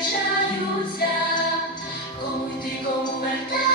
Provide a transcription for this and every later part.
сперечаються, кому йти, кому вертатися,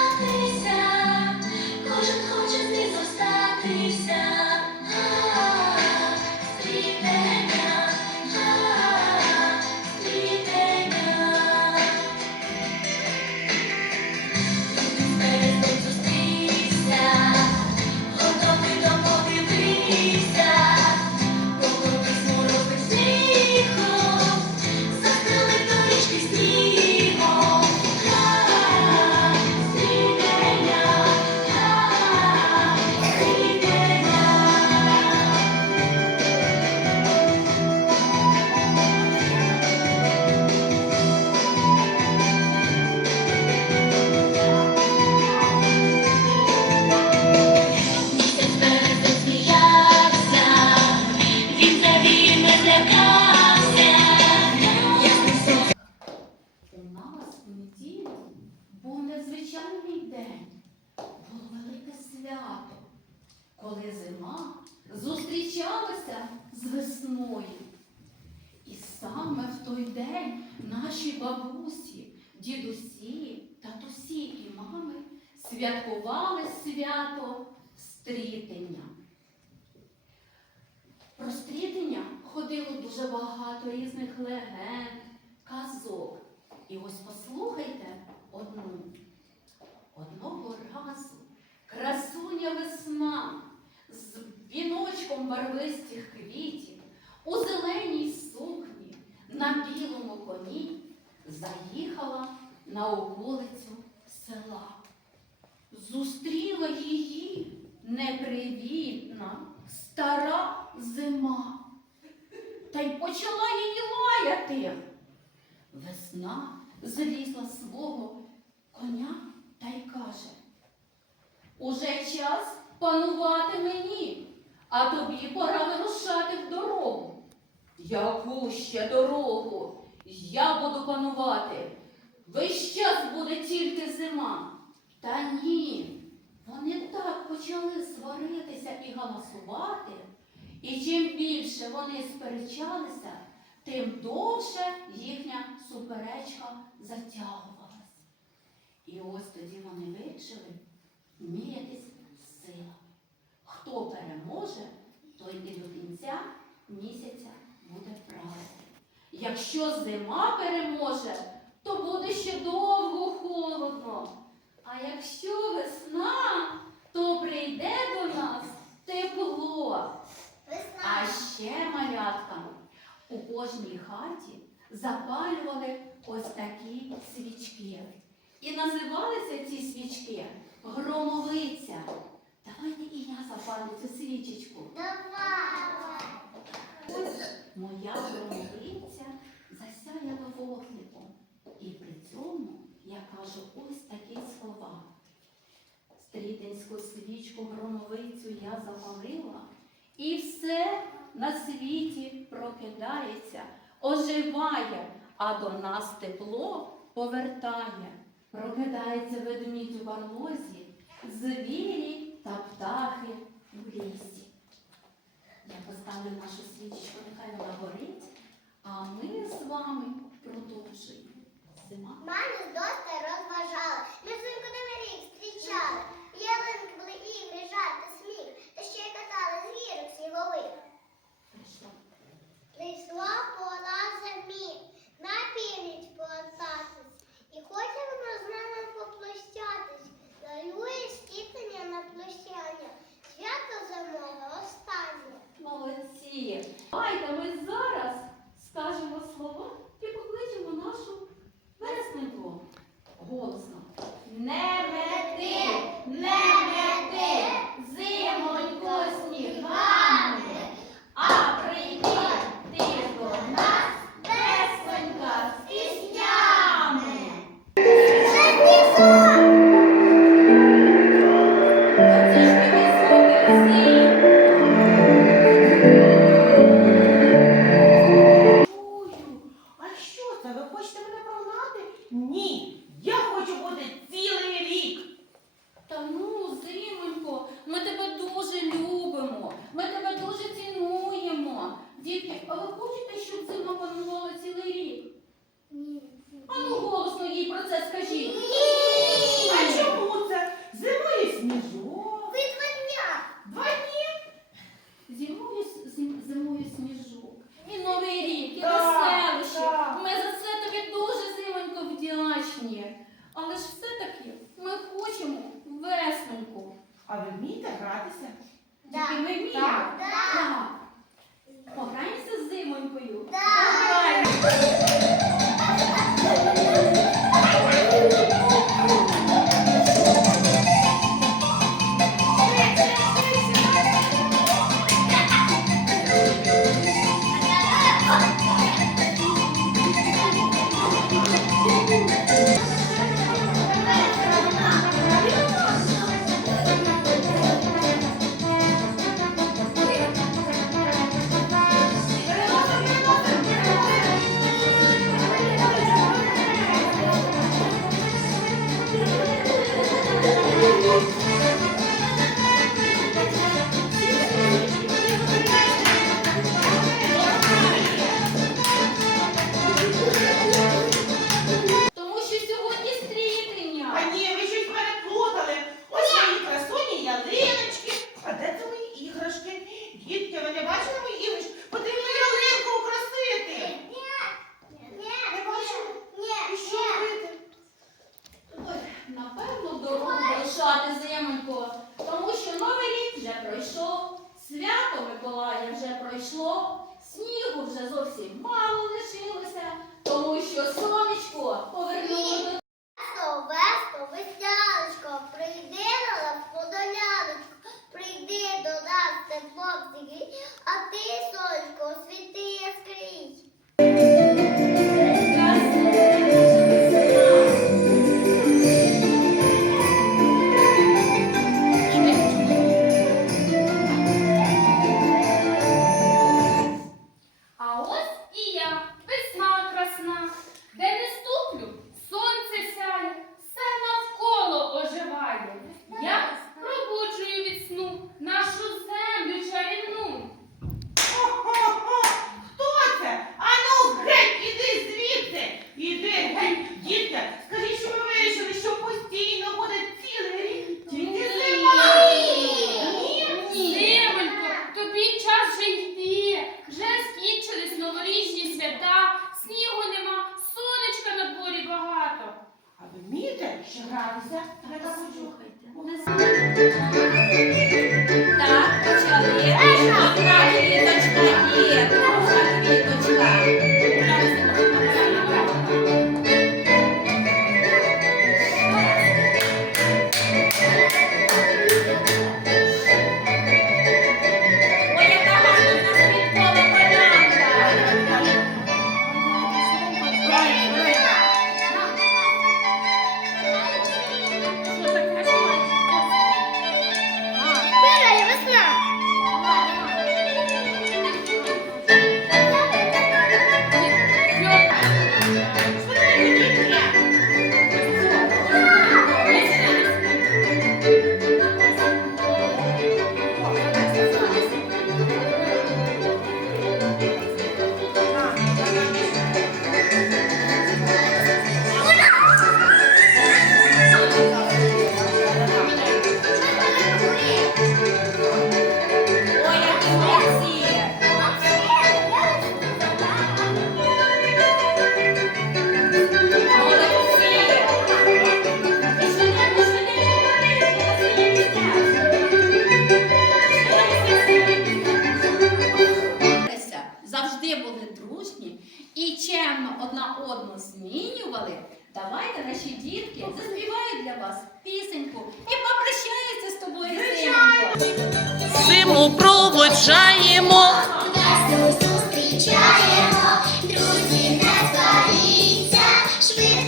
день наші бабусі, дідусі, татусі і мами святкували свято стрітення. Про стрітення ходило дуже багато різних легенд, казок. І ось послухайте одну. Одного разу красуня весна з віночком барвистих квітів у зеленій сукні на білому коні заїхала на околицю села. Зустріла її непривітна стара зима. Та й почала її лаяти. Весна злізла свого коня та й каже, Уже час панувати мені, а тобі пора вирушати в дорогу. Яку ще дорогу? Я буду панувати. Весь час буде тільки зима. Та ні, вони так почали сваритися і галасувати, і чим більше вони сперечалися, тим довше їхня суперечка затягувалась. І ось тоді вони вирішили мірятись силами. Хто переможе, той і до кінця місяця буде. Якщо зима переможе, то буде ще довго холодно. А якщо весна, то прийде до нас тепло. А ще малятка у кожній хаті запалювали ось такі свічки. І називалися ці свічки громовиця. Давайте і я запалю цю свічечку. Ось моя громовиця засяяла вогником. І при цьому я кажу ось такі слова. Стрітинську свічку громовицю я запалила, і все на світі прокидається, оживає, а до нас тепло повертає. Прокидається ведмідь у барлозі, звірі та птахи в лісі. Поставлю нашу свічку, нехай вона горить, а ми з вами продовжуємо. Зима. Мамі з достою розважали. Ми взимку новий рік зустрічали. Ялинки були ігри, жарти, сміх. Та ще й катали звірок снігових. Прийшла. Пора зимі, на північ повертатись. І хоче хочете, щоб зима панувала цілий рік? Ні. Ану голосно їй про це скажіть. Ні. А чому це? Зимою сніжу.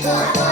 more.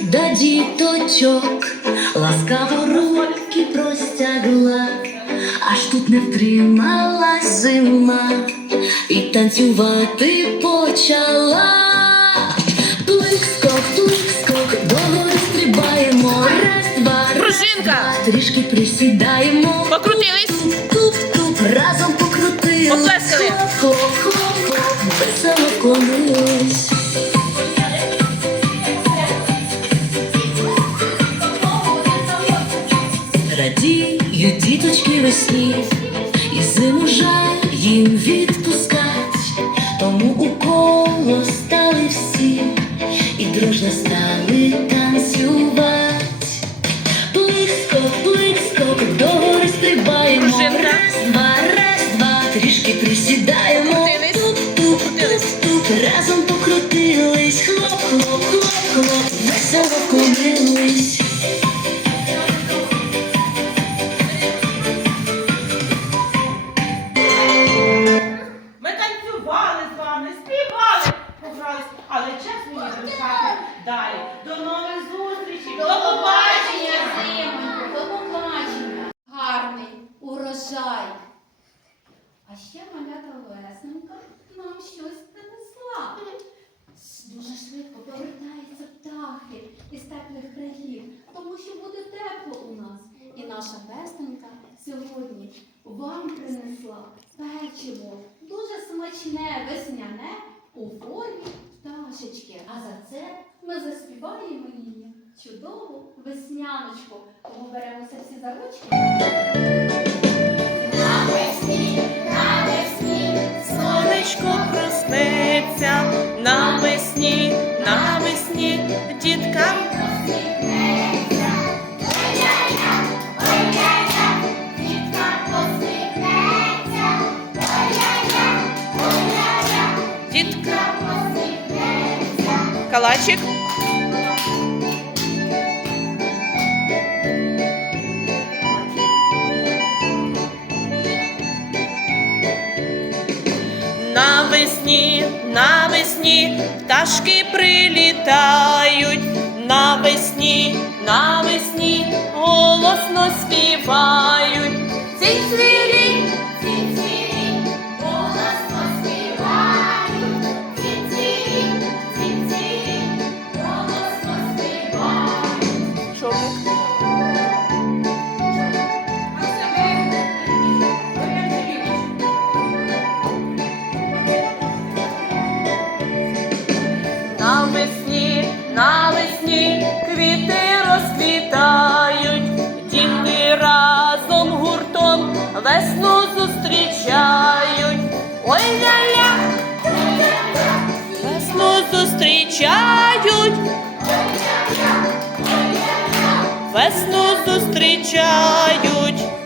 да діточок, ласкаво руки простягла, аж тут не втримала зима і танцювати почала. Блискок, блискок, догори стрибаємо. Раз, два, Пружинка! раз, трішки присідаємо. Покрутились! Туп-туп, разом покрутились. Хо-хо-хо, солоконились. весело колись. Діточки весні і зиму жаль їм відпускать, тому у коло стали всі і дружно стали танцювать. Близько, близько, догори стрибаємо. Раз, два, раз, два, трішки. Урожай. А ще малята Лесенка нам щось принесла. Дуже швидко повертаються птахи із теплих країв, тому що буде тепло у нас. І наша весенка сьогодні вам принесла печиво, дуже смачне, весняне у формі пташечки. А за це ми заспіваємо її чудову весняночку. Тому беремося всі за ручки. Калачик. Навесні, навесні пташки прилітають, навесні, навесні голосно співають. Цицвірі, зустрічають, весну зустрічають.